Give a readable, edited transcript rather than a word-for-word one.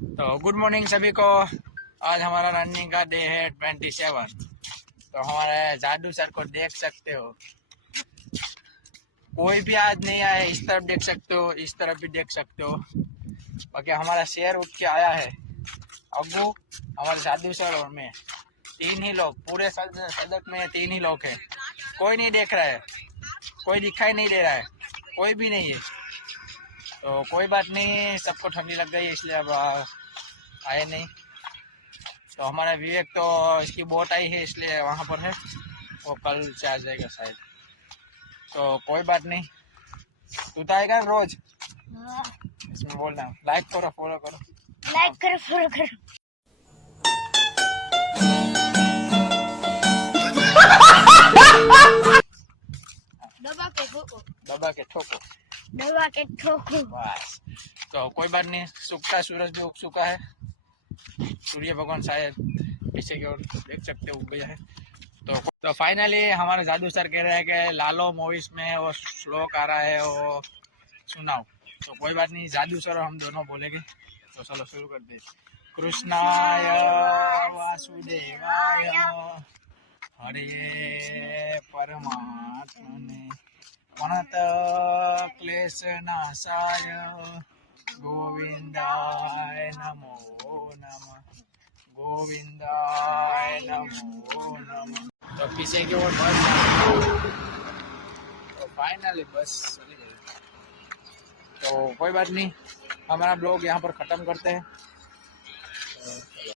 तो good morning सभी को। आज हमारा रनिंग का डे है 27। तो हमारे जादू सर को देख सकते हो, कोई भी आज नहीं आया। इस तरफ देख सकते हो, इस तरफ भी देख सकते हो। बाकी हमारा शेर उठ के आया है। अब्बू, हमारे जादू सर और मैं, तीन ही लोग पूरे सदक में, तीन ही लोग हैं। कोई नहीं देख रहा है, कोई दिखाई नहीं दे रहा है, कोई भी नहीं है। तो कोई बात नहीं, सबको ठंडी लग गई इसलिए अब आए नहीं। तो हमारा विवेक तो इसकी बोट आई है इसलिए वहाँ पर है, वो कल से आ जाएगा शायद। तो कोई बात नहीं, तू तो आएगा रोज। इसमें बोलना लाइक करो, फॉलो करो, लाइक करो, फॉलो करो। दबा के ठोको, दबा के ठोको, दबा के ठोको। बस। तो कोई बात नहीं, सूखता सूरज भी उग चुका है। सूर्य भगवान शायद पीछे की ओर देख सकते उग गया है। तो फाइनली हमारे जादू सर कह रहे हैं कि लालो मूवीज में वो श्लोक आ रहा है, वो सुनाओ। तो कोई बात नहीं, जादू सर और हम दोनों बोलेंगे। तो चलो शुरू कर दे। कृष्णाय वासुदेवाय हरे परमात्मने प्रणत क्लेश नाशाय गोविंदाय नमो नमः, गोविंदाय नमो नमः। तो पीछे की ओर बस, तो फाइनली बस चली गई। तो कोई बात नहीं, हमारा ब्लॉग यहाँ पर ख़त्म करते हैं।